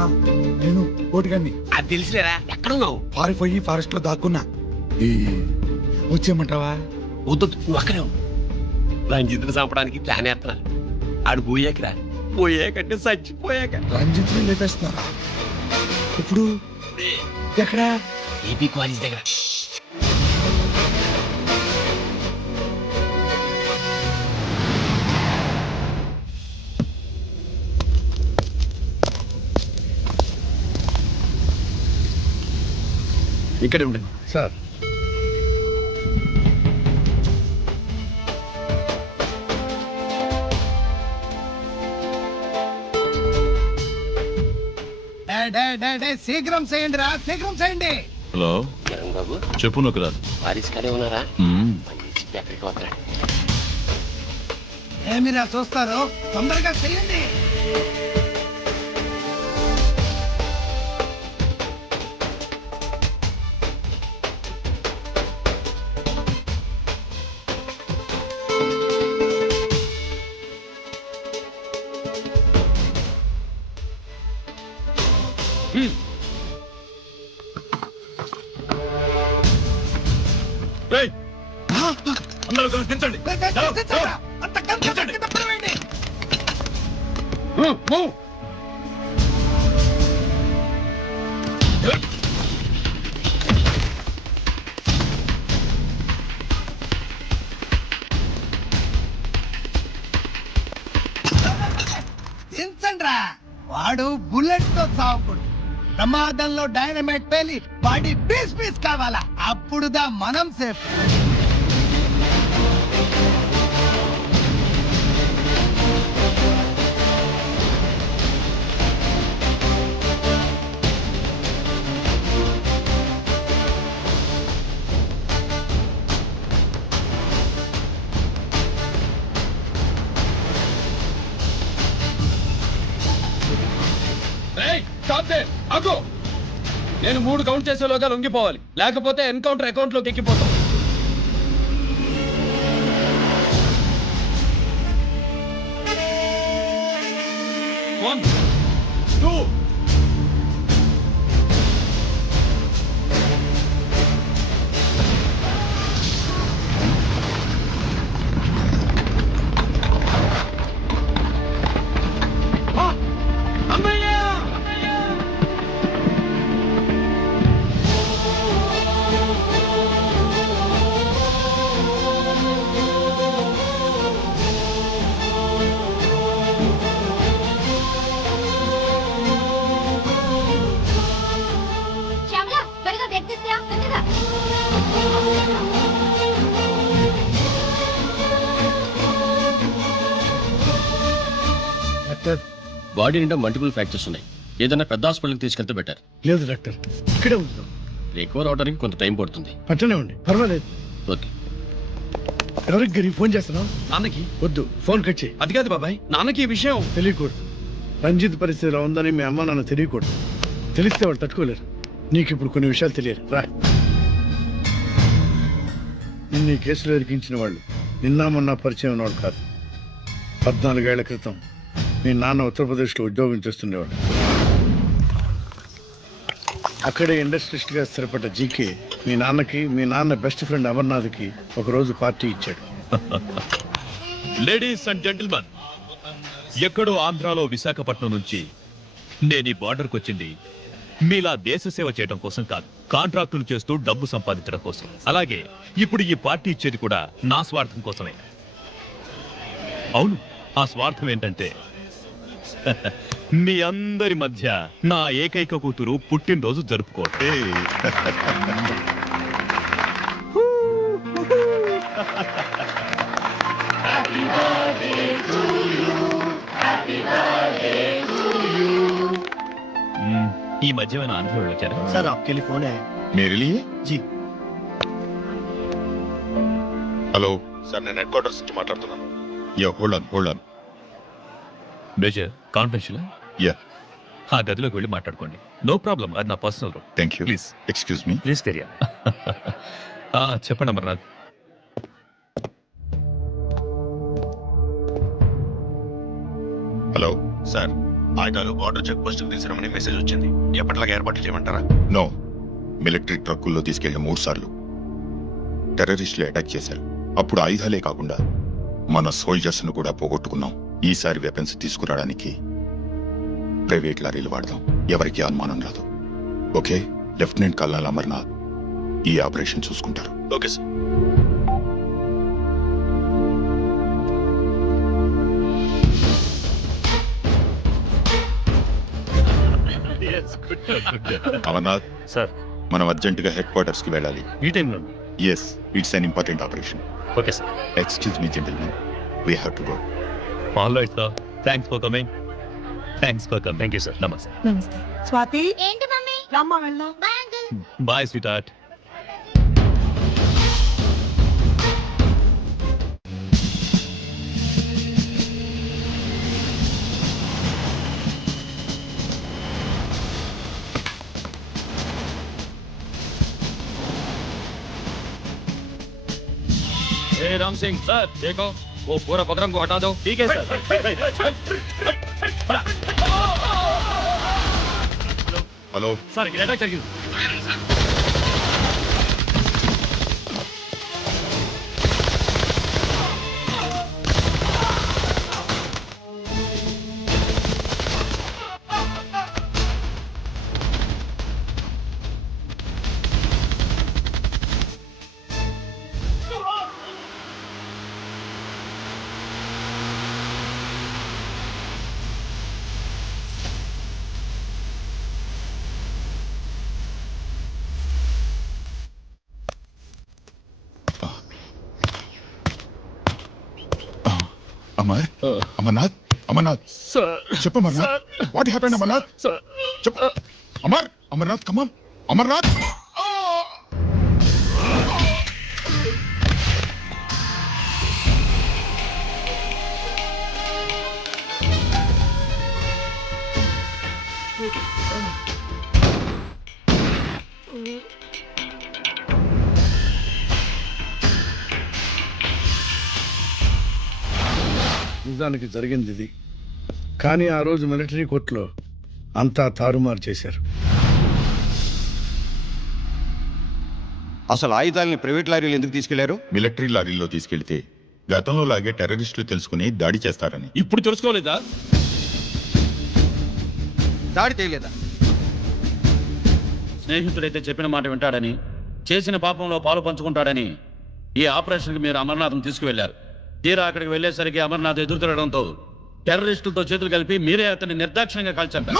అన్నా నేను కోటిగాన్ని అది తెలిసిలేరా ఎక్కడున్నావు? పారిపోయి ఫారెస్ట్ లో దాక్కున్నా. ఈ వచ్చేయమంటావా? వద్దు నువ్వు అక్కడే ఉండు. రంజిత్ని చంపడానికి ప్లాన్ వేస్తున్నాను. ఆడు పోయాకరా, పోయాకంటే చచ్చిపోయాక. రంజిత్ని లేపేస్తున్నారా? ఇప్పుడు ఎక్కడా? ఏపీ కాలేజ్ దగ్గర. ఇక్కడే ఉండండి సార్. శీఘ్రం చేయండి రా, శీఘ్రం చేయండి. హలో కిరణ్ బాబు, చెప్పు నొక్కరా. వారిస్ కాడే ఉన్నారా? మంచి ఎక్కడికి వస్తాడు. ఏమిరా చూస్తారు, తొందరగా చేయండి. అందరూ దించండి. అంత కింద పడవేయండి. దించండ్రా. వాడు బుల్లెట్ తో చావకూడదు. ప్రమాదంలో డైనమైట్ పేలి బాడీ పీస్ పీస్ కావాలా, అప్పుడుదా మనం సేఫ్. నేను 3 కౌంట్ చేసేలోగా లొంగిపోవాలి, లేకపోతే ఎన్కౌంటర్ అకౌంట్ లోకి ఎక్కిపోతాం. One, two. బాడీ నిండా మల్టిపుల్ ఫ్రాక్చర్స్ ఉన్నాయి. ఏదైనా పెద్ద హాస్పిటల్కి తీసుకెళ్తే బెటర్. లేదు డాక్టర్, ఇక్కడే ఉందాం. రికవర్ అవడానికి కొంత టైం పడుతుంది. పట్టనే ఉండి పర్వాలేదు. ఓకే. ఎవరికి గిరి ఫోన్ చేస్తున్నావు? నాన్నకి వద్దు, ఫోన్ కట్ చేయి. అది కాదు బాబాయ్, నాన్నకి ఈ విషయం తెలియకూడదు. రంజిత్ పరిస్థితిలో ఉందని మీ అమ్మ నాన్న తెలియకూడదు. తెలిస్తే వాళ్ళు తట్టుకోలేరు. నీకు ఇప్పుడు కొన్ని విషయాలు తెలియాలి. రా. నిన్ను ఈ కేసులో ఇరికించిన వాళ్ళు నిన్న మొన్న పరిచయం ఉన్నవాడు కాదు. 14 ఏళ్ల క్రితం మీ నాన్న ఉత్తరప్రదేశ్లో ఉద్యోగం చేస్తుండేవాడు. అక్కడే ఇండస్ట్రియలిస్ట్గా స్థిరపడ్డ జీకే మీ నాన్నకి, మీ నాన్న బెస్ట్ ఫ్రెండ్ అమర్నాథ్కి ఒకరోజు పార్టీ ఇచ్చాడు. లేడీస్ అండ్ జెంటిల్మెన్, ఎక్కడో ఆంధ్రాలో విశాఖపట్నం నుంచి నేను ఈ బార్డర్కి వచ్చింది మీలా దేశ సేవ చేయడం కోసం కాదు, కాంట్రాక్టులు చేస్తూ డబ్బు సంపాదించడం కోసం. అలాగే ఇప్పుడు ఈ పార్టీ ఇచ్చేది కూడా నా స్వార్థం కోసమే. అవును, ఆ స్వార్థం ఏంటంటే మీ అందరి మధ్య నా ఏకైక కూతురు పుట్టినరోజు జరుపుకోవటం. ఈ మధ్యమైన ఆంధ్రలో వచ్చారా? సార్ आपके लिए फोन है. मेरे लिए? जी. హలో సార్, నేను హెడ్ క్వార్టర్స్ నుంచి మాట్లాడుతున్నాను. Yeah, hold on. Major confidential. Yeah, ఆ గదిలోకి వెళ్ళి మాట్లాడుకోండి. నో ప్రాబ్లం, అది నా personal room. Thank you. Please excuse me. Please కెరియా. చెప్పండి అమర్నాథ్. హలో సార్, ఆయుధాలు బార్డర్ చెక్ పోస్ట్ తీసుకురామని మెసేజ్ వచ్చింది. ఎప్పటిలాగా ఏర్పాట్లు చేయమంటారా? నో. మిలిటరీ ట్రక్కుల్లో తీసుకెళ్లి 3 సార్లు టెర్రరిస్టులు అటాక్ చేశారు. అప్పుడు ఆయుధాలే కాకుండా మన సోల్జర్స్ ను కూడా పోగొట్టుకున్నాం. ఈసారి వెపన్స్ తీసుకురావడానికి ప్రైవేట్ లారీలు వాడదాం. ఎవరికి అనుమానం రాదు. ఓకే? లెఫ్టినెంట్ కల్నల్ అమర్నాథ్ ఈ ఆపరేషన్ చూసుకుంటారు. Okay sir. అమర్నాథ్ సార్ మనం అర్జెంటుగా హెడ్ క్వార్టర్స్ కి వెళ్ళాలి. ఈ టైంలో yes, it's an important operation. Okay sir. Excuse me gentlemen, we have to go. All right sir. Thanks for coming. Thank you sir. నమస్తే. నమస్తే. స్వాతి ఏంటి మమ్మీ? రమ్మ వెళ్దాం. Bye uncle. Bye sweetheart. Ram Singh sir देखो वो पूरा पदरंग को हटा दो. ठीक है सर. హలో, सर अटैक चाहिए. అమర్నాథ్, అమర్నాథ్, చెప్పు అమర్నాథ్, వాట్ హ్యాపెండ్ అమర్నాథ్? చెప్పు అమర్నాథ్, కమాన్ అమర్నాథ్. నిజానికి జరిగింది ఇది. కానీ ఆ రోజు మిలిటరీ కోర్టులో అంతా తారుమారు చేశారు. అసలు ఆయుధాలని ప్రైవేట్ లారీలు ఎందుకు తీసుకెళ్లారు? మిలిటరీ లారీల్లో తీసుకెళ్తే గతంలో లాగే టెర్రరిస్టులు తెలుసుకుని దాడి చేస్తారని. ఇప్పుడు తెలుసుకోలేదా? దాడి చేయలేదా? స్నేహితుడైతే చెప్పిన మాట వింటాడని, చేసిన పాపంలో పాలు పంచుకుంటాడని ఈ ఆపరేషన్కి మీరు అమర్నాథ్ని తీసుకువెళ్లారు. తీరా అక్కడికి వెళ్లేసరికి అమర్నాథ్ ఎదురు తిరగడంతో టెర్రరిస్టులతో చేతులు కలిపి మీరే అతన్ని నిర్దాక్షిణ్యంగా కాల్చారు.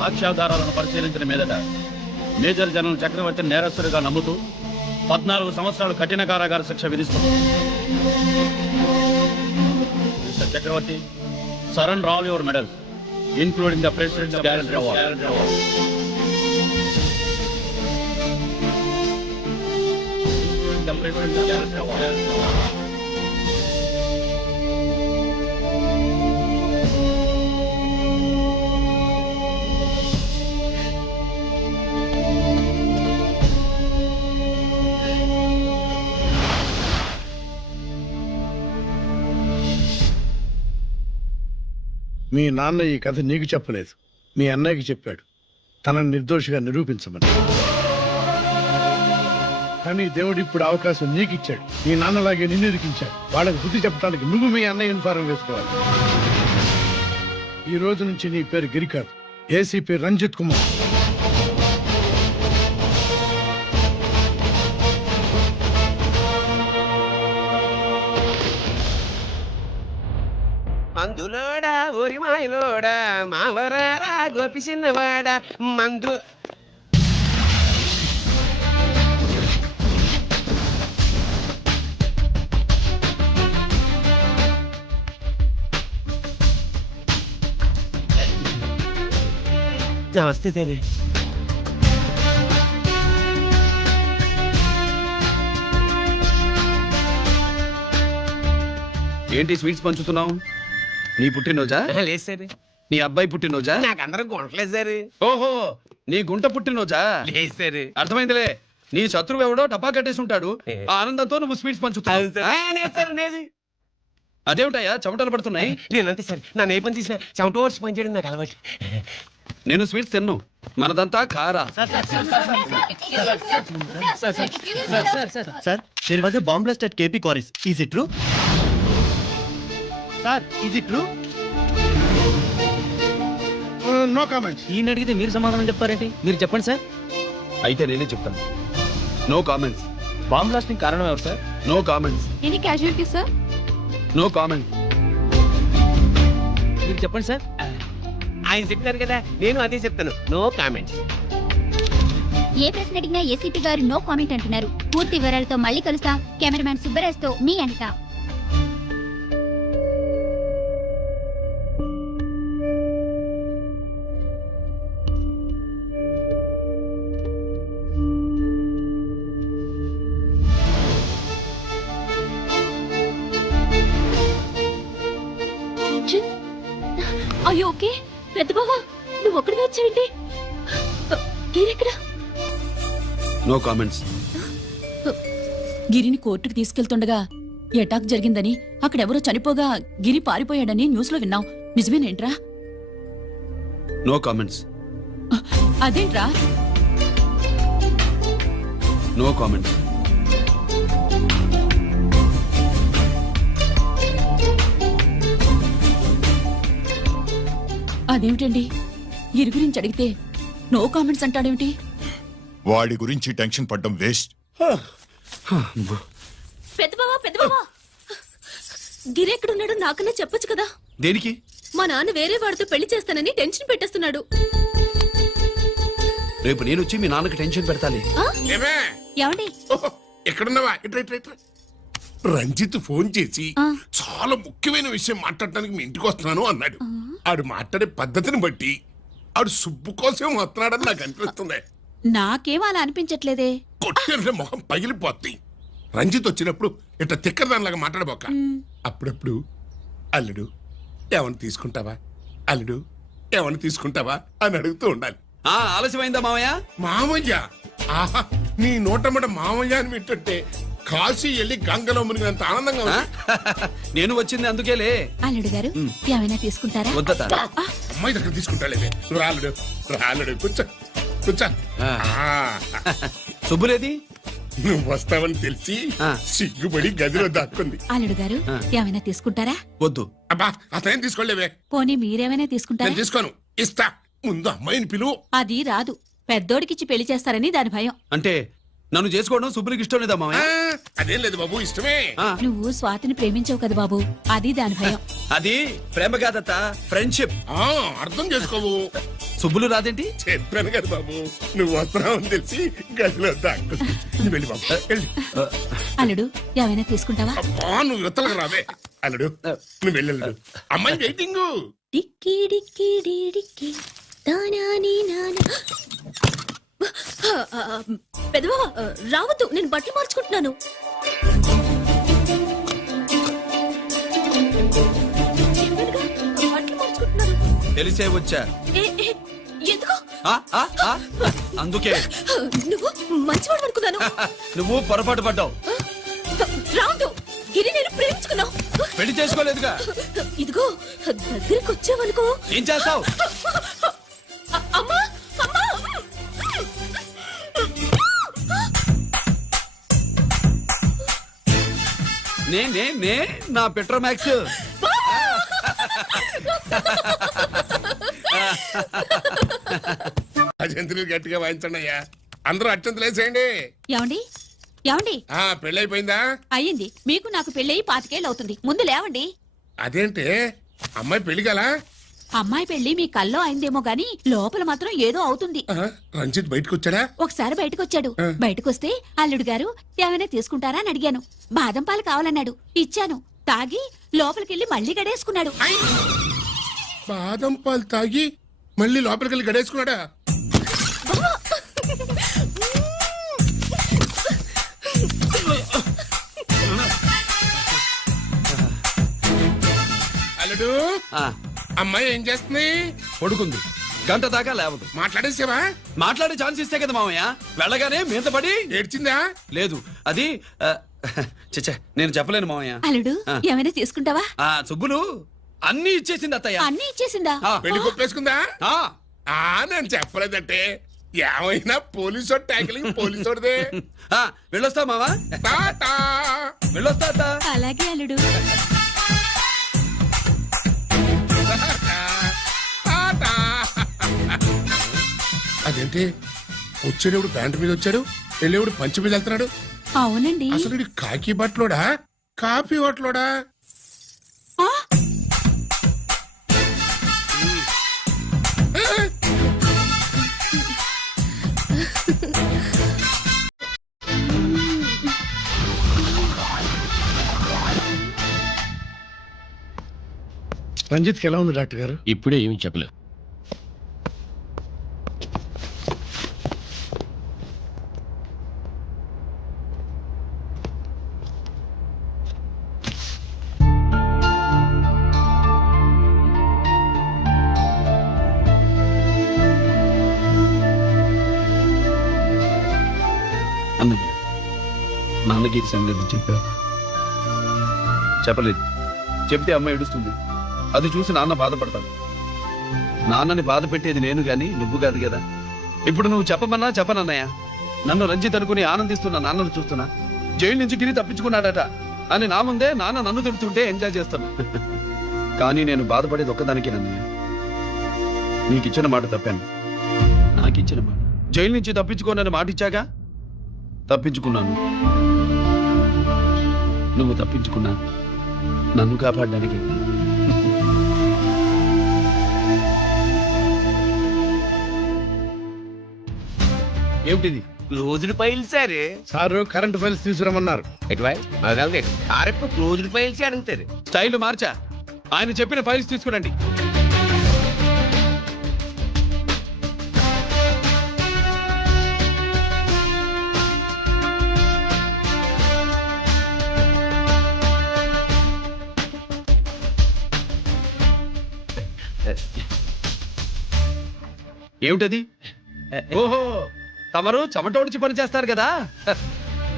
సాక్ష్యాధారాలను పరిశీలించిన మీదట మేజర్ జనరల్ చక్రవర్తి నేరస్తుడిగా నమ్ముతూ 14 సంవత్సరాలు కఠిన కారాగార శిక్ష విధిస్తుంది. Mister Chakravarthi, surrender all your medals including the president's guarantee award. The President's Guarantee Award. మీ నాన్న ఈ కథ నీకు చెప్పలేదు, మీ అన్నయ్యకి చెప్పాడు, తనని నిర్దోషిగా నిరూపించమని. కానీ దేవుడు ఇప్పుడు అవకాశం నీకు ఇచ్చాడు. నీ నాన్నలాగే నిన్ను ఇరికించాడు. వాళ్ళకి బుద్ధి చెప్పడానికి నువ్వు మీ అన్నయ్య యూనిఫారం వేసుకోవాలి. ఈ రోజు నుంచి నీ పేరు గిరి కాదు, ఏసీపీ రంజిత్ కుమార్. మందులోడా ఊరి మాయలోడా మావరారా గోపి చిన్నవాడా మందు. నమస్తే తేనే. ఏంటి స్వీట్స్ పంచుతున్నావు? నీ పుట్టినరోజా? లేదు సార్. నీ అబ్బాయి పుట్టినరోజా? నాకు అందరం గుంటలేదు సార్. ఓహో, నీ గుంట పుట్టినరోజా? లేదు సార్. అర్థమైందిలే. నీ శత్రువు ఎవడో టపా కట్టేసి ఉంటాడు. ఆ ఆనందంతో నువ్వు స్వీట్స్ పంచుతావు. అదేమిటయ్యా చెమటలు పడుతున్నాయి? నేనంతే సార్ నన్ను ఏ పని తీసినా చెమట ఓర్చి పని చేయడం నాకు అలవాటు. నేను స్వీట్స్ తిన్ను, మనదంతా కారా. Sir, there was a bomb blast at KP Quarries. Is it true? Sir, is it true? No comments. ఈయన అడిగితే మీరు సమాధానం చెప్తారేంటి? మీరు చెప్పండి సార్. అయితే నేనే చెప్తాను. No comments. బాంబ్ బ్లాస్టింగ్ కారణం ఎవరు sir? No comments. Any casualty sir? No comments. మీరు చెప్పండి సార్. ఆయన చెప్పినారు కదా నేను అదే చెప్తాను. No comments. ఏ ప్రశ్న అడిగినా ఏసీపీ గారు నో కామెంట్ అంటున్నారు. పూర్తి వివరాలతో మళ్ళీ కలుస్తా. కెమెరామ్యాన్ సుబ్బరాజ్ తో మీ అనిత. అయ్యో ఓకే. పెద్ద బావా నువ్వు ఒక్కడిగా వచ్చావండి. గీరెక్కడ? No comments. గిరిని కోర్టుకు తీసుకెళ్తుండగా ఎటాక్ జరిగిందని, అక్కడెవరో చనిపోగా గిరి పారిపోయాడని న్యూస్ లో విన్నాం. నిజమేనేంట్రా? No comments. అదేంట్రా? No comments. అదేమిటండి, గిరి గురించి అడిగితే నో కామెంట్స్ అంటాడేమిటి? వాడి గురించి టెన్షన్ పడ్డం వేస్ట్. పెద్ద బావా గిరి ఎక్కడున్నాడు నాకన్నా చెప్పొచ్చు కదా. దేనికి? మా నాన్న వేరే వాడితో పెళ్లి చేస్తానని టెన్షన్ పెట్టేస్తున్నాడు. రేపు నేను వచ్చి మీ నాన్నకి టెన్షన్ పెడతాలి. ఏమండి? ఎక్కడున్నావా? రంజిత్ ఫోన్ చేసి చాలా ముఖ్యమైన విషయం మాట్లాడటానికి మీ ఇంటికి వస్తున్నాను అన్నాడు. ఆడు మాట్లాడే పద్ధతిని బట్టి ఆడు సుబ్బు కోసం వస్తున్నాడని నాకు అనిపిస్తుంది. నాకేం అలా అనిపించట్లేదే. కొట్టే మొహం పగిలిపోద్ది. రంజిత్ వచ్చినప్పుడు ఇట్లా తిక్కరదానిలాగా మాట్లాడబోక. అప్పుడప్పుడు అల్లుడు ఏమన్నా తీసుకుంటావా, అల్లుడు ఏమన్నా తీసుకుంటావా అని అడుగుతూ ఉండాలి. ఆలస్యమైందా మామయ్య? మామయ్య? ఆహా, నీ నోటమ్మట మామయ్య అని వింటుంటే కాశీ వెళ్ళి గంగలో మునిగినంత ఆనందంగా ఉంది. నేను వచ్చింది అందుకేలే. అల్లుడు గారు ఏమైనా తీసుకుంటారా? వద్దట. అమ్మాయి దగ్గర తీసుకుంటాలేవే. నువ్వు రాలుడు రాలుడు కూర్చో కూర్చో. శుభ్రేది? నువ్వు వస్తావని తెలిసి సిగ్గుపడి గదిలో దాక్కుంది. అల్లుడు గారు ఏమైనా తీసుకుంటారా? వద్దు. అబ్బా అతనేం తీసుకోలేవే. పోనీ మీరేమైనా తీసుకుంటారా? నేను తీసుకోను, ఇస్తా. ముందు అమ్మాయిని పిలువు. అది రాదు. పెద్దోడికిచ్చి పెళ్లి చేస్తారని దాని భయం. అంటే నన్ను చేసుకోవడం శుభ్రికి ఇష్టం లేదా మామయ్య? అదేం లేదు బాబు, ఇష్టమే. నువ్వు స్వాతిని ప్రేమించవు కదా బాబు, అది దాని భయం. అది ప్రేమ కాదత్త, ఫ్రెండ్షిప్. అర్థం చేసుకోవు. సుబ్బులు రాదేంటి? చెప్పాను కదా బాబు, నువ్వు వస్తున్నావని తెలిసి గదిలో దాక్కుంది. నువ్వు వెళ్ళి బాబు వెళ్ళి. అల్లుడు ఏమైనా తీసుకుంటావా? అబ్బా నువ్వు యువతలకు రావే. అల్లుడు నువ్వు వెళ్ళడు. అమ్మాయి వెయిటింగ్. డిక్కి డిక్కి డిక్కి దానాని నానా. పెద్దవా రావద్దు, నేను బట్టలు మార్చుకుంటున్నాను. బట్టలు మార్చుకుంటున్నాను. తెలిసే వచ్చా. ఎందుకు? అందుకే. నువ్వు మంచివాడు అనుకున్నాను. నువ్వు పొరపాటు పడ్డావు. రావద్దు, గిరి నేను ప్రేమించుకున్నావు. పెళ్లి చేసుకోలేదుగా. ఇదిగో దగ్గరికి వచ్చావనుకో. ఏం చేస్తావు? అమ్మా అమ్మా. నే నా పెట్రోమాక్స్. అజంతులు గట్టిగా వాయించండి అయ్యా. అందరూ అత్యంతలు వేసేయండి. ఏమండి ఏమండి? పెళ్ళైపోయిందా? అయ్యింది. మీకు నాకు పెళ్ళయి 5 ఏళ్ళు అవుతుంది. ముందు లేవండి. అదేంటే అమ్మాయి పెళ్లి గల? అమ్మాయి పెళ్లి మీ కల్లో అయిందేమో గాని లోపల మాత్రం ఏదో అవుతుంది. రంజిత్ బయటకు వచ్చాడా? ఒకసారి బయటకొచ్చాడు. బయటకొస్తే అల్లుడు గారు ఏమైనా తీసుకుంటారా అని అడిగాను. బాదం పాలు కావాలన్నాడు. ఇచ్చాను. తాగి లోపలికెళ్ళి మళ్ళీ గడేసుకున్నాడు. బాదం పాలు తాగి మళ్ళీ లోపలికి వెళ్ళి గడేసుకున్నాడా? అల్లుడు అమ్మాయి ఏం చేస్తుంది? పడుకుంది. గంట దాకా లేవదు. మాట్లాడేసావా? మాట్లాడే ఛాన్స్ ఇస్తే కదా మామయ్య. వెళ్ళగానే మీద పడి ఏడ్చిందా? లేదు. అది చిచ్చే నేను చెప్పలేను మామయ్య. అల్లుడు ఆ. ఏమైనా తీసుకుంటావా? ఆ సుబ్బులు అన్నీ ఇచ్చేసింది అత్తయ్య. అన్నీ ఇచ్చేసిందా? ఆ, పెళ్లి కొప్పేసుకుందా ఆ, నేను చెప్పలేదంటే ఏమైనా పోలీసోడు ట్యాకిలింగ్ పోలీసోడిదే. ఆ, వెళ్ళొస్తా మావా, టాటా. వెళ్ళొస్తా అత్త. అలాగే అల్లుడు. టాటా. అదేంటి వచ్చేటప్పుడు ప్యాంటు మీద వచ్చాడు, వెళ్ళేవాడు పంచి మీద వెళ్తున్నాడు. అవునండి. అసలు వీడు కాకి బట్టలోడా కాఫీ బట్టలోడా? ఆ, రంజిత్కి ఎలా ఉంది డాక్టర్ గారు? ఇప్పుడే ఏమి చెప్పలేదు. అన్నయ్య నాన్నకి ఇది సంగతి చెప్పా చెప్పలేదు. చెప్తే అమ్మ ఏడుస్తుంది. అది చూసి నాన్న బాధపడతాడు. నాన్నని బాధ పెట్టేది నేను గాని నువ్వు కాదు కదా. ఇప్పుడు నువ్వు చెప్పమన్నా చెప్పనన్నయ్య. నన్ను రంజిత్ అనుకుని ఆనందిస్తున్న నాన్నను చూస్తున్నా. జైలు నుంచి గిరి తప్పించుకున్నాడట అని నా ముందే నాన్న నన్ను తిడుతుంటే ఎంజాయ్ చేస్తాను. కానీ నేను బాధపడేది ఒక్కదానికి నన్నయ్య. నీకిచ్చిన మాట తప్పాను. నాకిచ్చిన మాట జైలు నుంచి తప్పించుకోనని మాట ఇచ్చాగా తప్పించుకున్నాను. నువ్వు తప్పించుకున్నా నన్ను కాపాడడానికి. ఏమిటిది? Closed file sir. Sir current files తీసుకురమ్మన్నారు. ఆర్ఎఫ్ క్లోజ్డ్ ఫైల్స్ అడుగుతారు. స్టైల్ మార్చా. ఆయన చెప్పిన ఫైల్స్ తీసుకురండి. ఏమిటది? ఓహో, తమరు చెమటోడిచి పని చేస్తారు కదా.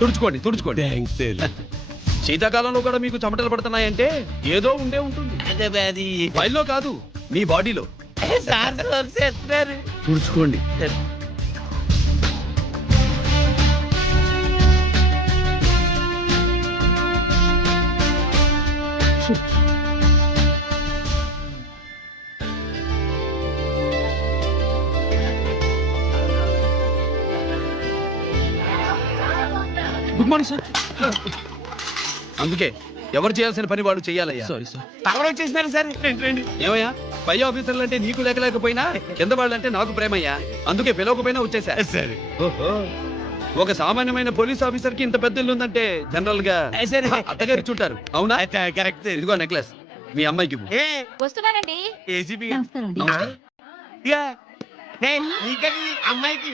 తుడుచుకోండి తుడుచుకోండి. థ్యాంక్స్ శీతాకాలంలో కూడా మీకు చెమటలు పడుతున్నాయంటే ఏదో ఉండే ఉంటుంది. అది ఫైల్లో కాదు, మీ బాడీలో. సార్ చేస్తున్నారు. తుడుచుకోండి. Good morning sir. అందుకే ఎవరు చేయాల్సిన పని వాళ్ళు చెయ్యాలయ్యా. Sorry sir. తమరు వచ్చేసినారు సార్. రండి రండి. ఏమయ్యా, పై ఆఫీసర్లు అంటే నీకు లేకపోయినా కింద వాళ్ళంటే నాకు ప్రేమయ్యా. అందుకే పిలవకపోయినా వచ్చేసా. సరే ఓహో, ఒక సామాన్యమైన పోలీస్ ఆఫీసర్ కి ఇంత పెద్ద ఇల్లు ఉందంటే జనరల్ గా సరే. అత్తగారు చుట్టారు. అవునా? కరెక్ట్. ఇదిగో నెక్లెస్ మీ అమ్మాయికి ఇవ్వు. వస్తున్నానండి. ఏసీపీ నమస్కారం అండి. నమస్కారం. అమ్మాయికి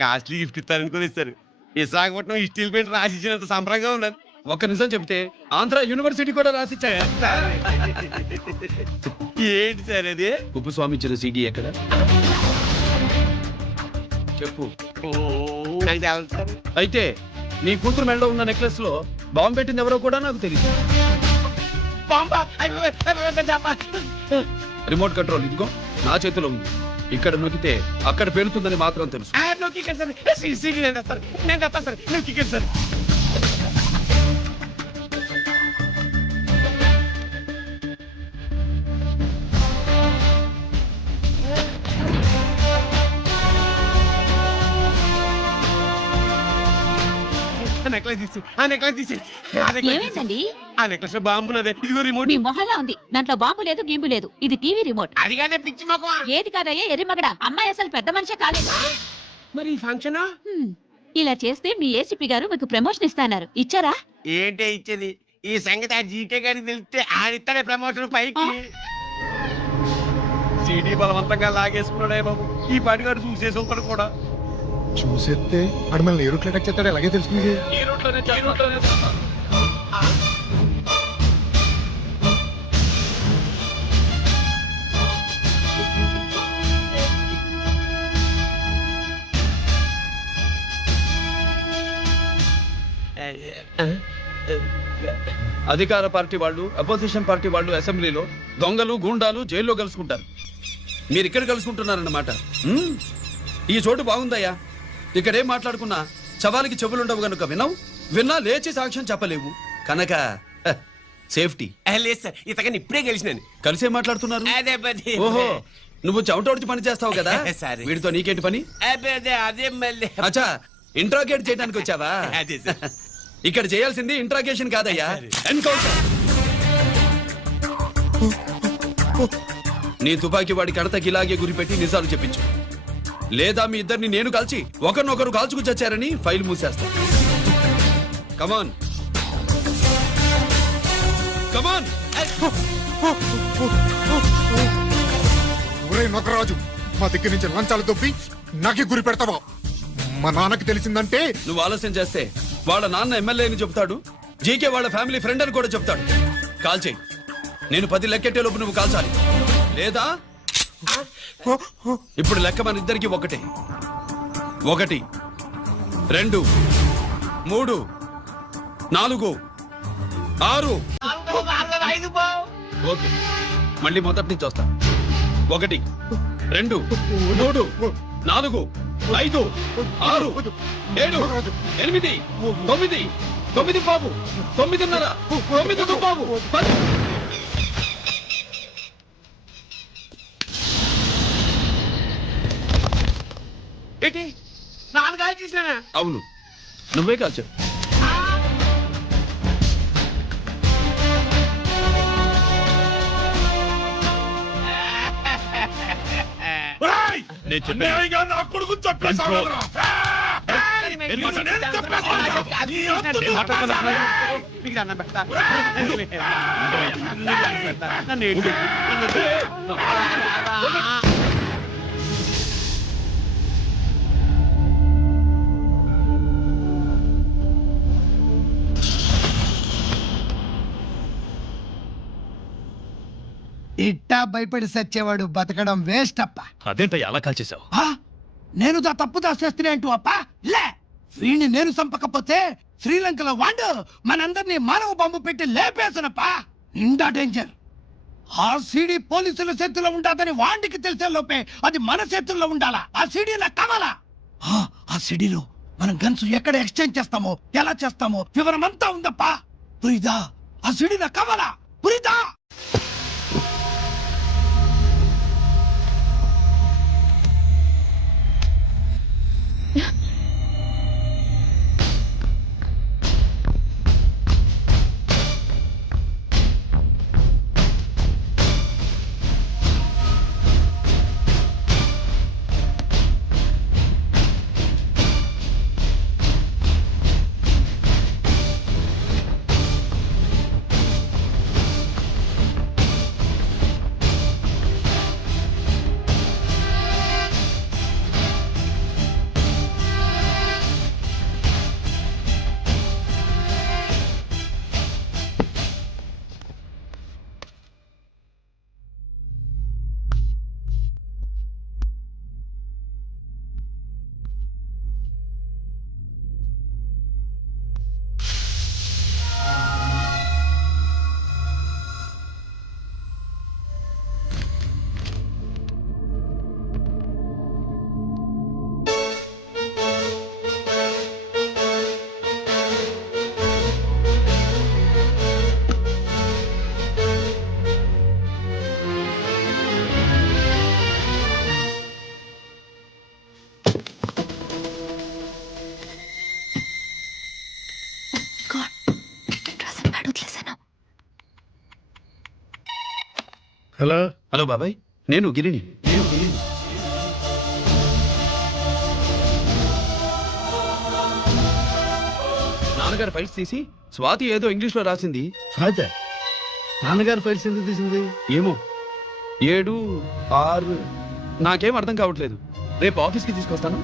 కాస్ట్లీ గిఫ్ట్ ఇస్తారనుకుని ఇస్తారు. విశాఖపట్నం స్టీల్ పెయింట్ రాసి ఇచ్చినంత సంబరంగా ఉన్నది. ఒక్క నిజం చెబితే ఆంధ్ర యూనివర్సిటీ కూడా రాసిచ్చాయా? ఏంటి సార్ అది? కుప్పస్వామి ఇచ్చిన సీడీ ఎక్కడ చెప్పు. నాకు తెలదు సార్. అయితే నీ కూతురు మెడలో ఉన్న నెక్లెస్ లో బాంబు పెట్టింది ఎవరో కూడా నాకు తెలియదు. బాంబా! రిమోట్ కంట్రోల్ ఇదిగో నా చేతిలో ఉంది. ఇక్కడ నొక్కితే అక్కడ పేలుతుందని మాత్రం తెలుసు. నువ్వు కిక్కండి సార్. సీడీ నేను తెస్తాను. నేను తెస్తాను సార్. నువ్వు కిక్కండి సార్. నెక్లెస్ తీసి ఏమైందండి? ఆ నెక్లెస్ బాంబున్నదే. ఇదిగో రిమోట్. మీ మొహల్లా ఉంది. దాంట్లో బాంబు లేదు, గింబు లేదు. ఇది టీవీ రిమోట్. అది కాదే పిచ్చి మొక్కమా. ఏది కాదయ్యా ఎర్రిమగడ. అమ్మాయి అసలు పెద్ద మనిషే కాలేదు. మరి ఈ ఫంక్షన్ హ్మ్. ఇలా చేస్తే మీ ఏసీపీ గారు మీకు ప్రమోషన్ ఇస్తాన్నారు. ఇచ్చారా? ఏంటే ఇచ్చేది? ఈ సంగతి ఆ జీకే గారికి తెలిస్తే ఆడిస్తాడే ప్రమోషన్ పైకి. సీడీ బలవంతంగా లాగేసుకున్నాడే బాబు. ఈ పాటిగాడు చూసేసి ఉంటాడు కూడా. చూసేస్తే అడు మనల్ని ఏ రూట్లో కట్ చేస్తాడో ఎలాగే తెలుస్తుంది. ఈ రూట్లోనే చేస్తాను. అధికార పార్టీ వాళ్ళు అపోజిషన్ పార్టీ వాళ్ళు అసెంబ్లీలో, దొంగలు గూండాలు జైల్లో కలుసుకుంటారు. మీరు ఇక్కడ కలుసుకుంటున్నారన్నమాట. ఈ చోటు బాగుందయ్యా. ఇక్కడేం మాట్లాడుకున్నా చవాలికి చెవులుండవు గనుక విన్నా లేచి సాక్ష్యం చెప్పలేవు కనుక సేఫ్టీ. లేదు సార్, ఇతగాని ఇప్పుడే కలిసినాను. కలిసే మాట్లాడుతున్నారు. అదే పది. ఓహో, నువ్వు చెమటోడ్చి పని చేస్తావు కదా. సరే. వీడితో నీకేంటి పని? అదే మళ్ళీ అచ్చా, ఇంట్రాగేట్ చేయడానికి వచ్చావా? అదే సార్. ఇక్కడ చేయాల్సింది ఇంట్రాగేషన్ కాదయ్యా, ఎన్కౌంటర్. నీ తుపాకీ వాడి కడతకి ఇలాగే గురిపెట్టి నిజాలు చెప్పించు, లేదా మీ ఇద్దరిని నేను కాల్చి ఒకరినొకరు కాల్చుకు చచ్చారని ఫైల్ మూసేస్తా. కమాన్ కమాన్. ఒరే నొకరాజు, మా దగ్గర నుంచి లంచాలు దొబ్బి నాకే గురి పెడతావా? మా నాన్నకి తెలిసిందంటే నువ్వు ఆలస్యం చేస్తే వాళ్ళ నాన్న ఎమ్మెల్యే అని చెప్తాడు, జీకే వాళ్ళ ఫ్యామిలీ ఫ్రెండ్ అని కూడా చెప్తాడు. కాల్ చేయి. నేను 10 లెక్కెట్టే లోపు నువ్వు కాల్చాలి, లేదా ఇప్పుడు లెక్క మన ఇద్దరికి ఒకటే. 1 2 3 4 6. ఓకే, మళ్ళీ మొదటి నుంచి వస్తా. 1 2 3 4 5 6 7 8 9 9 బాబు 9:30 9 బాబు 10. ఏంటి నాలుగు కాల్ చేసినా? అవును, నువ్వే కాల్చావు. నేను చెప్పాను. నా కొడుకు చంపేశావు Control. కదరా? మీకు అన్నం పెడతా. ఇట్టా భయపడి సచ్చేవాడు బతకడం వేస్ట్ అప్ప. అదేంటయ్యా అలా కాల్చేశావు? ఆ? నేను తప్పు దాచేస్తున్నా అంటూ అప్ప లే. వీణ్ణి నేను చంపకపోతే శ్రీలంకలో వాడు మనందరినీ మానవ బొమ్మ పెట్టి లేపేసనప్ప. నిండా డేంజర్. ఆ సీడీ పోలీసుల చేతుల్లో ఉండాదని వాడికి తెలిసే లోపే అది మన చేతుల్లో ఉండాలా. ఆ సీడీ నాకు కావాలా. ఆ సీడీలో మనం గన్స్ ఎక్కడ ఎక్స్చేంజ్ చేస్తామో, ఎలా చేస్తామో వివరం అంతా ఉందప్ప. పురిదా, ఆ సీడీ నాకు కావాలా. పురిదా. హలో హలో బాబాయ్, నేను గిరిని. నాన్నగారు ఫైల్స్ తీసి స్వాతి ఏదో ఇంగ్లీష్ లో రాసింది. సాధ్య నాన్నగారి ఫైల్స్ ఎందుకు తీసింది? ఏమో 7 6 నాకేం అర్థం కావట్లేదు. రేపు ఆఫీస్కి తీసుకొస్తాను.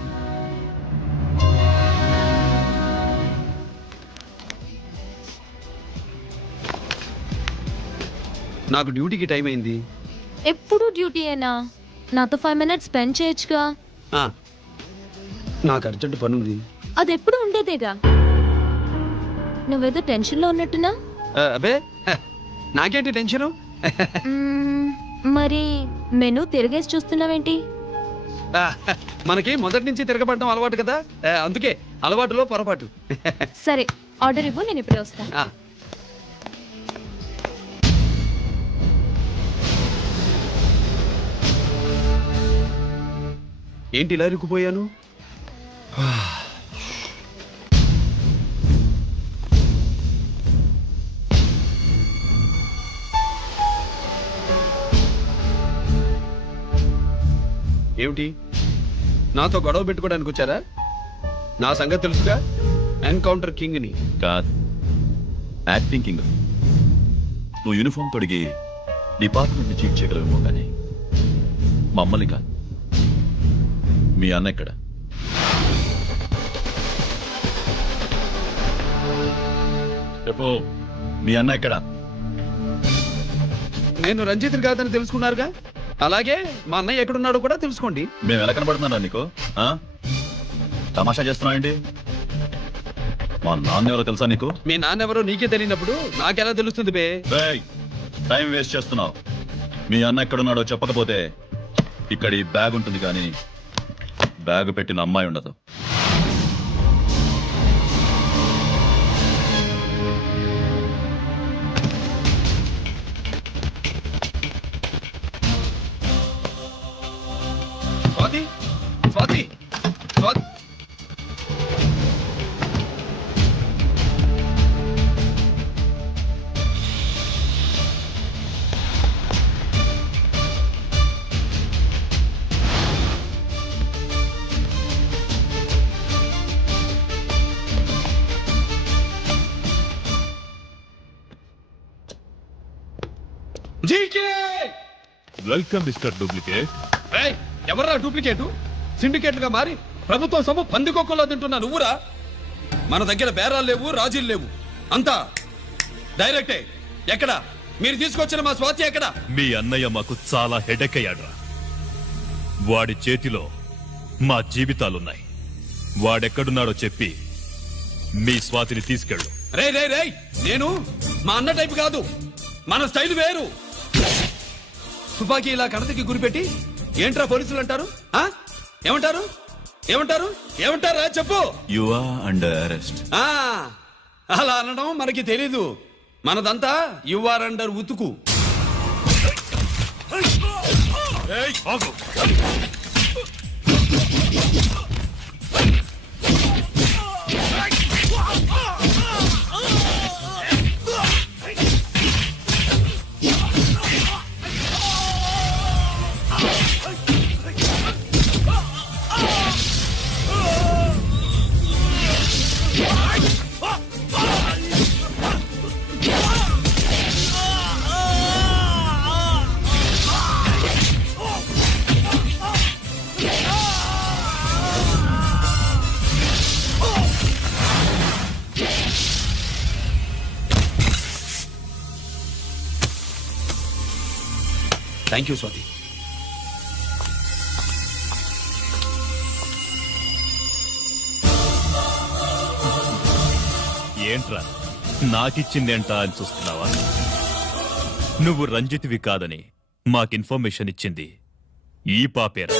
నాకు డ్యూటీకి టైం అయింది. ఎప్పుడు డ్యూటీ అయినా నాతో 5 minutes స్పెండ్ చేయొచ్చుగా. నాకు అర్జెంట్ పని ఉంది. అది ఎప్పుడు ఉండేదేగా. నువ్వేదో టెన్షన్లో ఉన్నట్టున్నా. అబే నాకేంటి టెన్షను? మరి మెను తిరిగేసి చూస్తున్నావేంటి? మనకి మొదటి నుంచి తిరగబడడం అలవాటు కదా, అందుకే అలవాటులో పొరపాటు. సరే ఆర్డర్ ఇవ్వు, నేను ఇప్పుడే వస్తా. ఆ, ఏంటి ఇలా ఇరుక్కుపోయాను? ఏమిటి, నాతో గొడవ పెట్టుకోవడానికి వచ్చారా? నా సంగతి తెలుసుగా, ఎన్కౌంటర్ కింగ్ని. కాదు, యాక్టింగ్ కింగ్. నువ్వు యూనిఫామ్ తొడిగి డిపార్ట్మెంట్ని చీట్ చేయగలవేమో కానీ మమ్మల్ని కాదు. మీ అన్న ఎక్కడ? చెప్పు, మీ అన్న ఎక్కడ? నేను రంజిత్ని కాదని తెలుసుకున్నారుగా, అలాగే మా అన్నయ్య ఎక్కడున్నాడో కూడా తెలుసుకోండి. మేము ఎలా కనబడుతున్నారా నీకు? ఆ? తమాషా చేస్తున్నావేంటి? మా నాన్న ఎవరో తెలుసా నీకు? మీ నాన్నెవరో నీకే తెలియనప్పుడు నాకెలా తెలుస్తుంది బే? రేయ్, టైం వేస్ట్ చేస్తున్నావు. మీ అన్న ఎక్కడున్నాడో చెప్పకపోతే ఇక్కడ ఈ బ్యాగ్ ఉంటుంది కానీ బ్యాగ్ పెట్టిన అమ్మాయి ఉండదు. Swathi, Swathi, Swathi. GK! Welcome mister duplicate. ఏయ్, ఎవర్రా డూప్లికేటు? సిండికేట్ గా మారి ప్రభుత్వం సొమ్ము పందికొక్కలో తింటున్నా నువ్వురా? మన దగ్గర బేరాలు లేవు, రాజీలు లేవు, అంతా డైరెక్టే. ఎక్కడ మీరు తీసుకొచ్చిన మా స్వాతి ఎక్కడ? మీ అన్నయ్య మాకు చాలా హెడెక్ అయ్యాడ్రా. వాడి చేతిలో మా జీవితాలున్నాయి. వాడెక్కడున్నాడో చెప్పి మీ స్వాతిని తీసుకెళ్ళు. రే రే రే, నేను మా అన్న టైపు కాదు, మన స్టైల్ వేరు. తుపాకీ ఇలా కణతకి గురిపెట్టి ఏంట్రా పోలీసులు అంటారు? ఆ? ఏమంటారు? ఏమంటారు? ఏమంటారా చెప్పు. You are under arrest. ఆ, అలా అనడం మనకి తెలీదు. మనదంతా యువర్ అండర్ ఉతుకు. Thank you Swathi. ఏంట్రా నాకిచ్చిందేంట అని చూస్తున్నావా? నువ్వు రంజిత్వి కాదని మాకు ఇన్ఫర్మేషన్ ఇచ్చింది ఈ పాపేరా.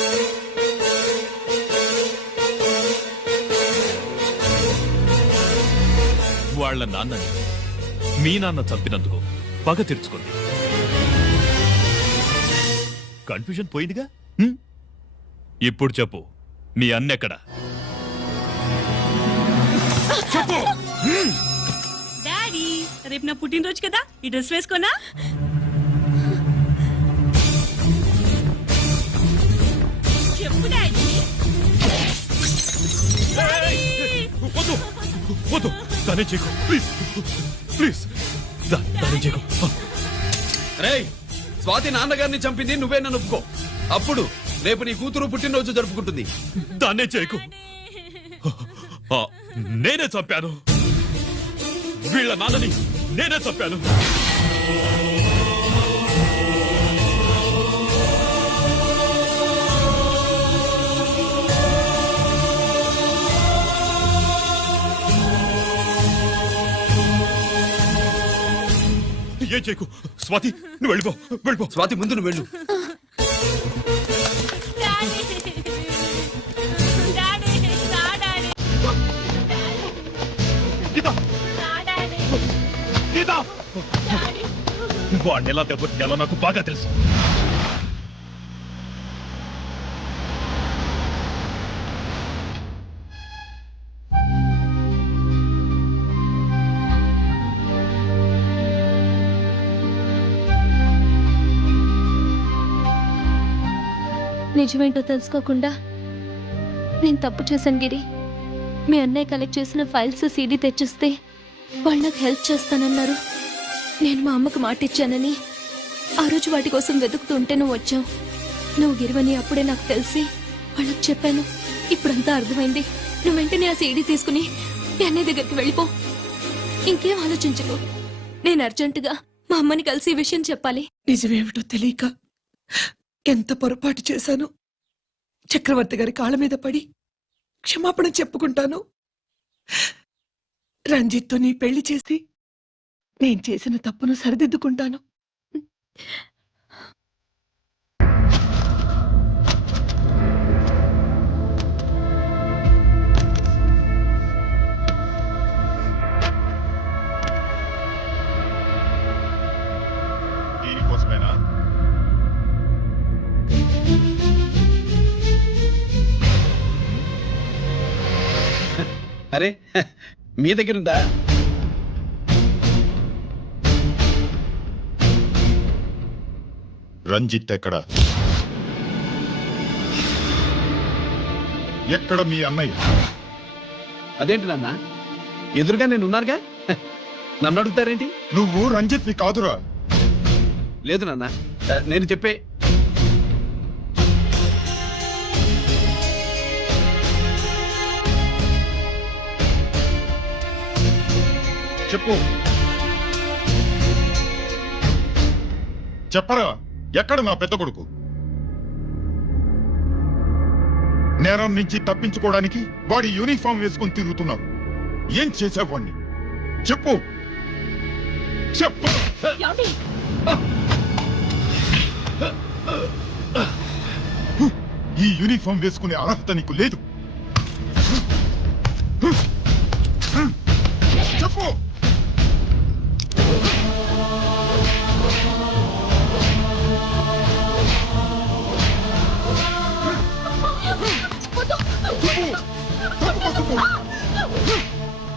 వాళ్ళ నాన్నని మీ నాన్న చంపినందుకు పగ తీర్చుకుంది. కన్ఫ్యూజన్ పోయిందిగా. ఇప్పుడు చెప్పు, మీ అన్నెక్కడ? చెప్పు. డాడీ, రేపు నా పుట్టినరోజు కదా, ఈ డ్రెస్ వేసుకోనా? చెప్పు డాడీ. వద్దు వద్దు, దానే చేయకు ప్లీజ్ ప్లీజ్, దానే చేయకు. రేయ్, స్వాతి నాన్నగారిని చంపింది నువ్వే నన్ను ఒప్పుకో. అప్పుడు రేపు నీ కూతురు పుట్టినరోజు జరుపుకుంటుంది. దాన్నే చేయకు. నేనే చంపాను, వీళ్ళ నాన్నని నేనే చంపాను. ఏం చేయకు స్వాతి నువ్వు వెళ్ళిపో వెళ్ళిపో. స్వాతి ముందు నువ్వు వెళ్ళు. వాడిని ఎలా దెబ్బతియాలో నాకు బాగా తెలుసు. నిజమేంటో తెలుసుకోకుండా నేను తప్పు చేశాను గిరి. మీ అన్నయ్య కలెక్ట్ చేసిన ఫైల్స్ సీడీ తెచ్చిస్తే వాళ్ళు నాకు హెల్ప్ చేస్తానన్నారు. నేను మా అమ్మకు మాట ఇచ్చానని ఆ రోజు వాటి కోసం వెతుకుతుంటే నువ్వు వచ్చావు. నువ్వు గిరివని అప్పుడే నాకు తెలిసి వాళ్ళకి చెప్పాను. ఇప్పుడంతా అర్థమైంది. నువ్వు వెంటనే ఆ సీడీ తీసుకుని మీ అన్నయ్య దగ్గరికి వెళ్ళిపో. ఇంకేం ఆలోచించకు. నేను అర్జెంటుగా మా అమ్మని కలిసి ఈ విషయం చెప్పాలి. నిజమేమిటో తెలియక ఎంత పొరపాటు చేశాను. చక్రవర్తి గారి కాళ్ళ మీద పడి క్షమాపణ చెప్పుకుంటాను. రంజిత్తో నీ పెళ్లి చేసి నేను చేసిన తప్పును సరిదిద్దుకుంటాను. దీనికోసమేనా? అరే మీ దగ్గర ఉందా? రంజిత్ ఎక్కడ? ఎక్కడ మీ అన్నయ్య? అదేంటి నాన్న, ఎదురుగా నేను ఉన్నారుగా, నన్ను అడుగుతారేంటి? నువ్వు రంజిత్ని కాదురా. లేదు నాన్న, నేను చెప్పే. చెప్పు, చెప్పరా ఎక్కడ నా పెద్ద కొడుకు? నేరం నుంచి తప్పించుకోవడానికి వాడి యూనిఫామ్ వేసుకొని తిరుగుతున్నాడు. ఏం చేసావు వాడిని? చెప్పు చెప్పు. ఈ యూనిఫామ్ వేసుకునే అర్హత నీకు లేదు. చెప్పు.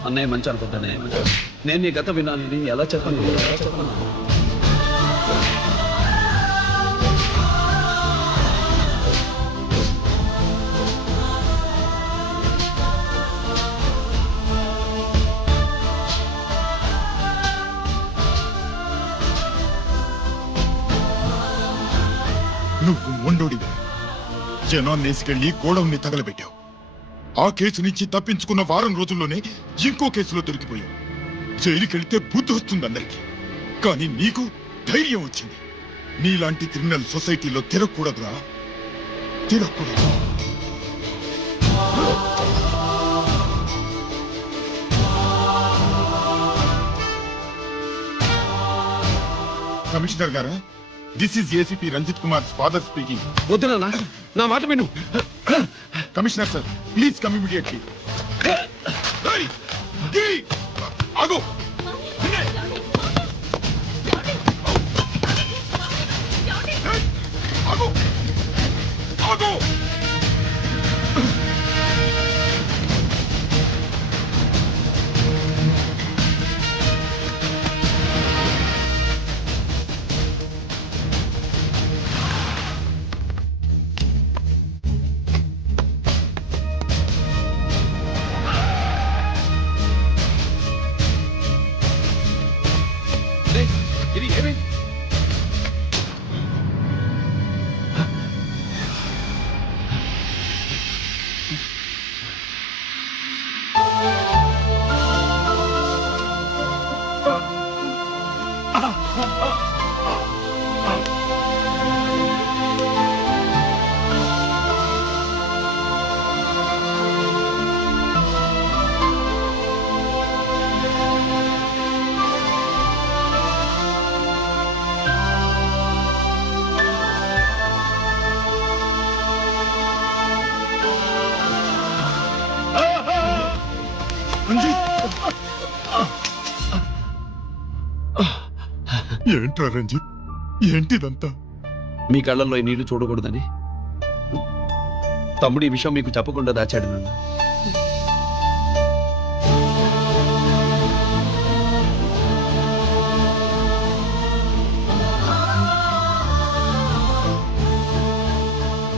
అన్నయ్య మంచి అనుకుంటానే. నేను నీ గత వినాలని ఎలా చెప్పను? నువ్వు మొండోడి జనాన్ని వేసుకెళ్లి గోడౌన్ని తగలబెట్టావు. ఆ కేసు నుంచి తప్పించుకున్న వారం రోజుల్లోనే ఇంకో కేసులో దొరికిపోయావు. జైలుకెళ్తే బుద్ధి వస్తుంది అందరికీ, కానీ నీకు ధైర్యం వచ్చింది. నీలాంటి క్రిమినల్ సొసైటీలో తిరగకూడదురా, తిరగకూడదు. కమిషనర్ గారా, this is ACP Ranjit Kumar father speaking. వద్దు నాన్న, నా మాట విను. Commissioner sir, please come immediately. ఆగు. ఆగు. ఆగు. ఇది ఏమైంది? ఏంట్రా రంజిత్, ఏంటిదంతా? మీ కళ్ళల్లో ఈ నీళ్లు చూడకూడదని తమ్ముడు ఈ విషయం మీకు చెప్పకుండా దాచాడు నన్ను.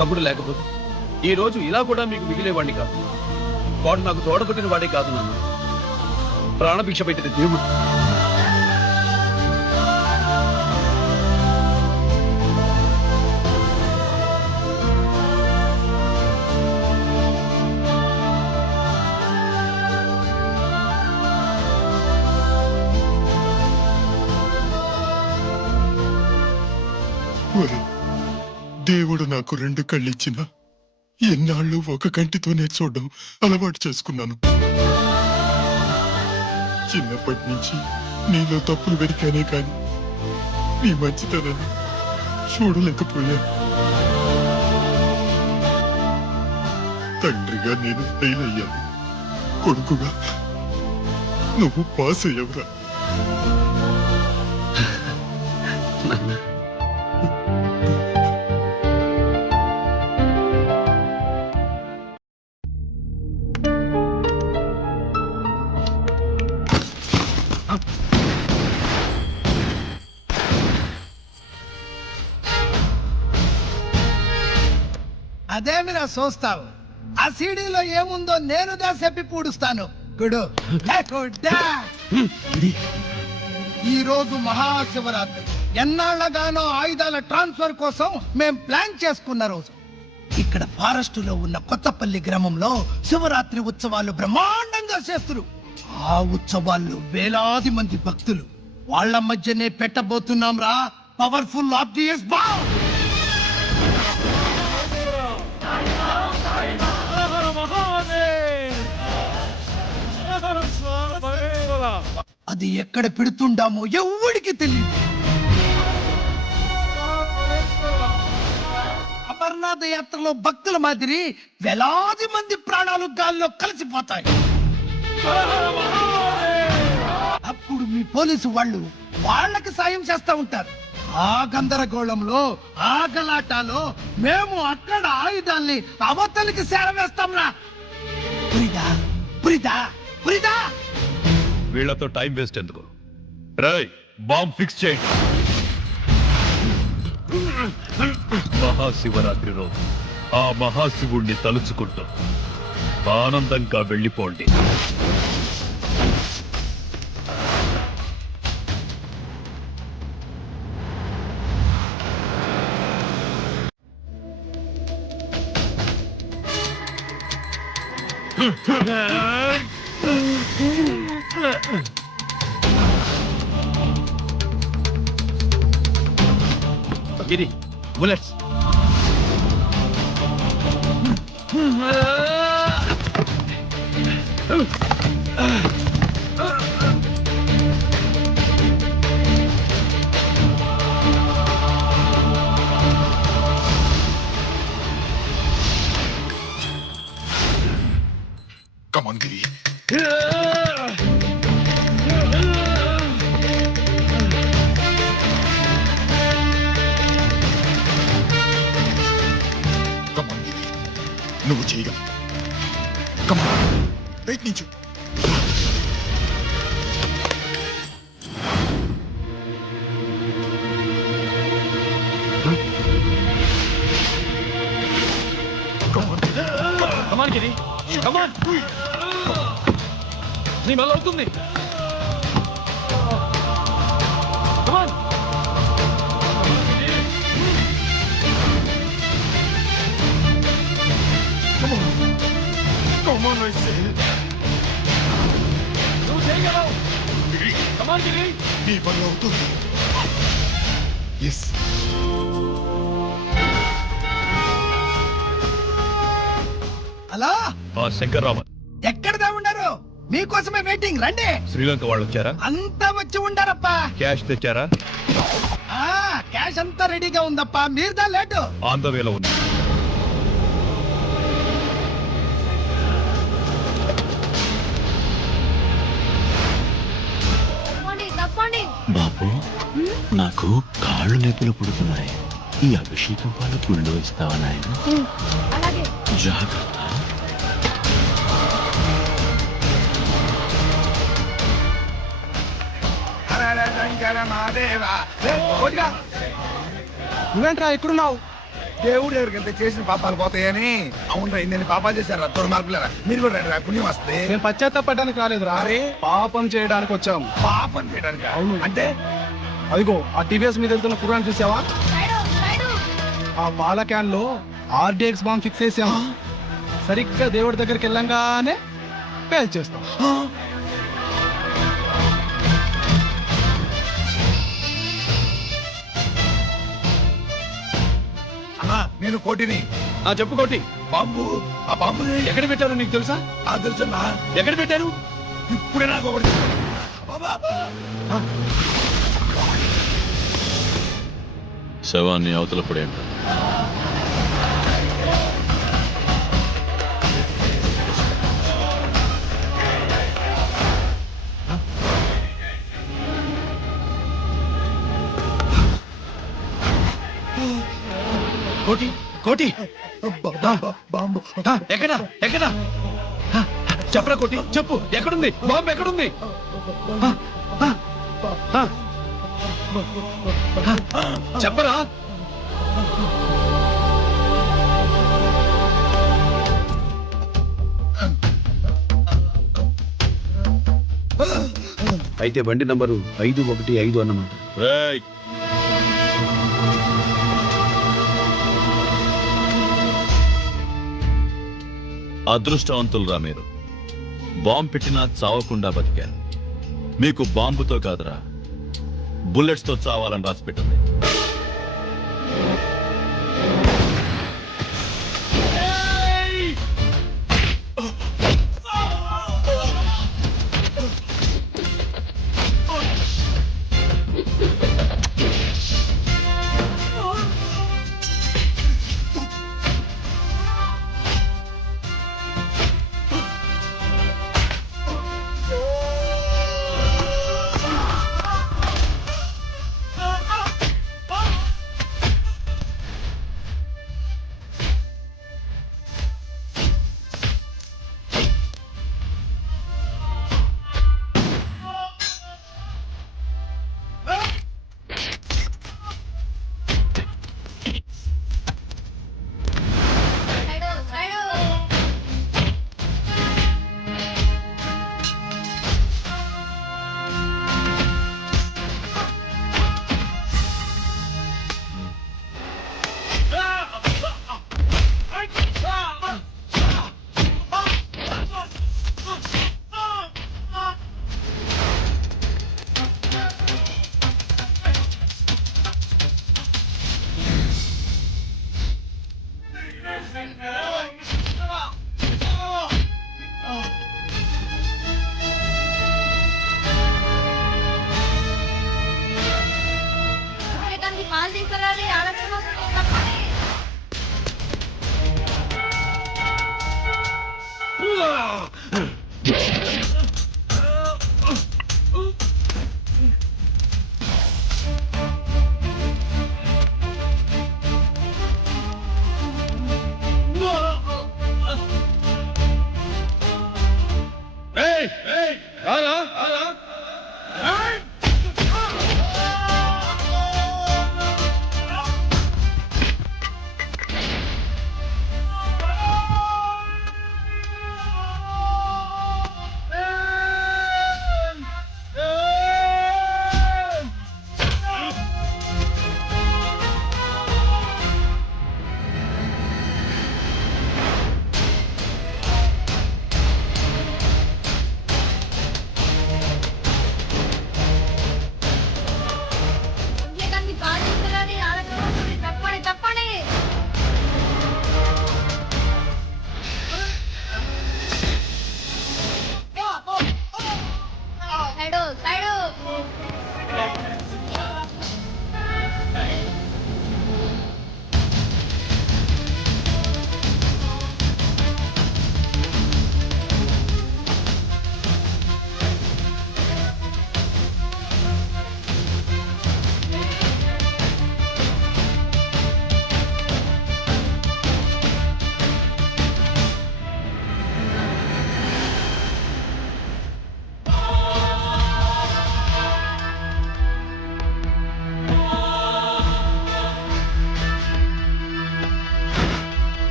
తమ్ముడు లేకపోతే ఈ రోజు ఇలా కూడా మీకు మిగిలేవాడిని కాదు. వాడు నాకు తోడబుట్టిన వాడే కాదు నాన్న, ప్రాణభిక్ష పెట్టిన దేవుడు. ఒరే, దేవుడు నాకు 2 కళ్ళిచ్చినా ఎన్నాళ్ళు ఒక కంటితోనే చూడడం అలవాటు చేసుకున్నాను. చిన్నప్పటి నుంచి నీలో తప్పులు వెతికానే కాని నీ మంచితనాన్ని చూడలేకపోయా. తండ్రిగా నేను ఫెయిల్ అయ్యాను, కొడుకుగా నువ్వు పాస్ అయ్యవురా. అదేమిరా చూస్తావు? ఆ సీడీలో ఏముందో నేను చెప్పి పూడుస్తాను. గుడు ఈ రోజు మహాశివరాత్రి. ఎన్నాళ్ళగానో ఆయుధాల ట్రాన్స్ఫర్ కోసం మేం ప్లాన్ చేసుకున్న రోజు. ఇక్కడ ఫారెస్ట్ లో ఉన్న కొత్తపల్లి గ్రామంలో శివరాత్రి ఉత్సవాలు బ్రహ్మాండంగా చేస్తున్నారు. ఆ ఉత్సవాల్లో వేలాది మంది భక్తులు. వాళ్ళ మధ్యనే పెట్టబోతున్నాం రా పవర్ఫుల్ ఆబ్వియస్ బాంబ్. అది ఎక్కడ పెడుతుండామో ఎవడికి తెలియదు. అమర్నాథ్ యాత్రలో భక్తుల మాదిరి వేలాది మంది ప్రాణాలు గాల్లో కలిసిపోతాయి. అప్పుడు మీ పోలీసు వాళ్ళు వాళ్ళకి సాయం చేస్తా ఉంటారు. ఆ గందరగోళంలో ఆ గలాటాలో మేము అక్కడ ఆయుధాల్ని అవతలికి సేరవేస్తాంరా. పురిదా పురిదా పురిదా. వీళ్లతో టైం వేస్ట్ ఎందుకు? రై, బాంబ్ ఫిక్స్ చేయండి. మహాశివరాత్రి రోజు ఆ మహాశివుణ్ణి తలుచుకుంటూ ఆనందంగా వెళ్ళిపోండి. గిరి, bullets. Come on, Giri. Come on, Giri. నువ్వు చేయగలవు. Come on. ప్రయత్నించు. Come on. Come on, Giri. Come on. నీ వల్ల అవుతుంది. Come on. Come on. Come on, I say. నువ్వు చేయగలవు. Come on, Giri. నీ వల్ల అవుతుంది. Yes. హలో, ఆ శంకర్రామన్ ఎక్కడదా ఉన్నారు? మీకోసమే వెయిటింగ్. రండి. శ్రీలంక వాళ్ళు వచ్చారా? అంతా వచ్చి ఉండారప్పా. క్యాష్ తెచ్చారా? క్యాష్ అంతా రెడీగా ఉందప్పా. మీరుదా లేటు. ఆన్ ద వేలో ఉంది. తప్పండి తప్పండి. బాబు బాబు నాకు కాళ్ళు నొప్పులు పుడుతున్నాయి. ఈ అభిషేకం పాలు గుళ్ళో ఇస్తావా నాయన? జాగ్రత్త. నువ్వేంట్రా ఎక్కడున్నావు? దేవుడు ఎవరికంటే చేసిన పాపాలు పోతాయని. అవునరా, ఇన్ని పాపాలు చేశారా దుర్మార్గులరా. మీరు కూడా రండి, పుణ్యం వస్తే. నేను పశ్చాత్తాపడడానికి రాలేదురా, పాపం చేయడానికి వచ్చాం. పాపం చేయడానికి? అవును. అంటే అదిగో ఆ టీవీఎస్ మీద వెళ్తున్న కుర్రాన్ని చూసావా? ఆ వాల క్యాన్ లో ఆర్డీఎక్స్ బాంబ్ ఫిక్స్ చేసాం. సరిగ్గా దేవుడి దగ్గరికి వెళ్ళంగానే పేల్ చేస్తాం. నేను కోటిని. చెప్పు కోటి. బాంబు, ఆ బాంబు ఎక్కడ పెట్టారు నీకు తెలుసా? తెలుసన్నా. ఎక్కడ పెట్టారు? ఇప్పుడే నాకు ఒకటి. శవాన్ని అవతల పడేయండి. కోటి కోటి బాంబు ఎక్కడ ఎక్కడ చెప్పరా కోటి, చెప్పు. ఎక్కడుంది బాంబు? ఎక్కడుంది? చెప్పరా. అయితే బండి నంబరు 515 అన్నమాట. అదృష్టవంతులురా మీరు. బాంబు పెట్టినా చావకుండా బతికారు. మీకు బాంబుతో కాదురా, బుల్లెట్స్ తో చావాలని రాసి పెట్టింది.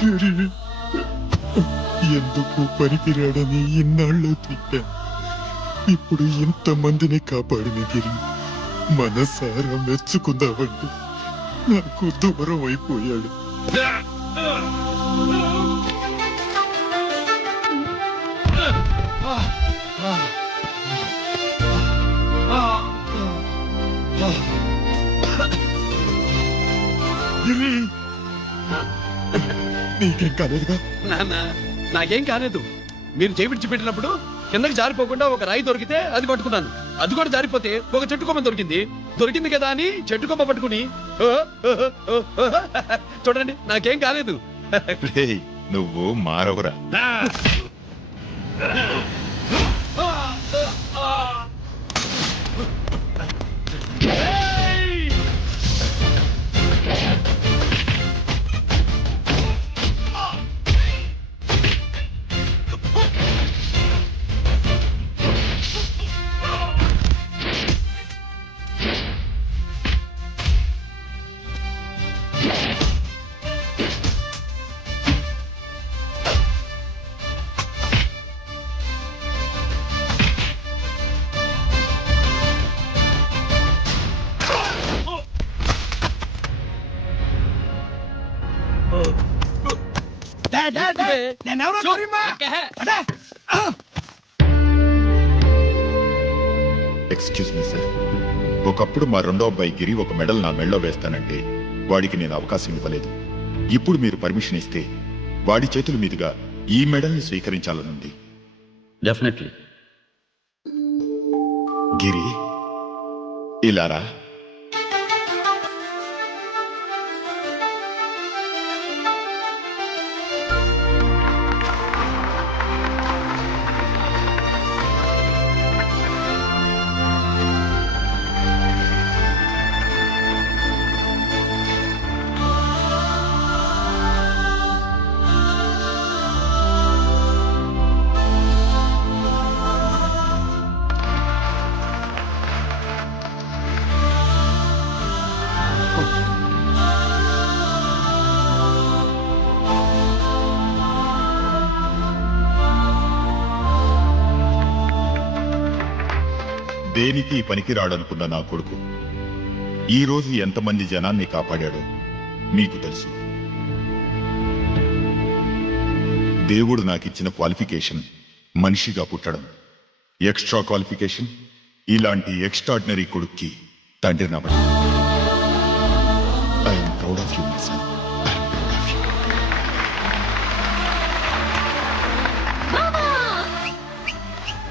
గిరి ఎందుకు పనికిరాడని ఇన్నాళ్ళు తిట్టా. ఇప్పుడు ఇంతమందిని కాపాడిన గిరి మనసారా మెచ్చుకుందామంటే నాకు దూరం అయిపోయాడు. గిరి నీకేం కాలేదుగా? నాన్న నాకేం కాలేదు. మీరు చేయి విడిచిపెట్టినప్పుడు కిందకి జారిపోకుండా ఒక రాయి దొరికితే అది పట్టుకున్నాను. అది కూడా జారిపోతే ఒక చెట్టు కొమ్మ దొరికింది కదా అని చెట్టు కొమ్మ పట్టుకుని చూడండి నాకేం కాలేదు. రేయ్, నువ్వు మారవురా. నేనెవరో తెలియమా? అడే! ఎక్స్క్యూజ్ మీ సార్, ఒకప్పుడు మా రెండో అబ్బాయి గిరి ఒక మెడల్ నా మెడలో వేస్తానంటే వాడికి నేను అవకాశం ఇవ్వలేదు. ఇప్పుడు మీరు పర్మిషన్ ఇస్తే వాడి చేతుల మీదుగా ఈ మెడల్ని స్వీకరించాలనుంది. డెఫినెట్లీ. గిరి, ఇలారా. దేనికి పనికిరాడనుకున్న నా కొడుకు ఈ రోజు ఎంతమంది జనాన్ని కాపాడాడో మీకు తెలుసు. దేవుడు నాకిచ్చిన క్వాలిఫికేషన్ మనిషిగా పుట్టడం. ఎక్స్ట్రా క్వాలిఫికేషన్ ఇలాంటి ఎక్స్ట్రాడినరీ కొడుక్కి తండ్రి నవ్వడం. I'm proud of you my son.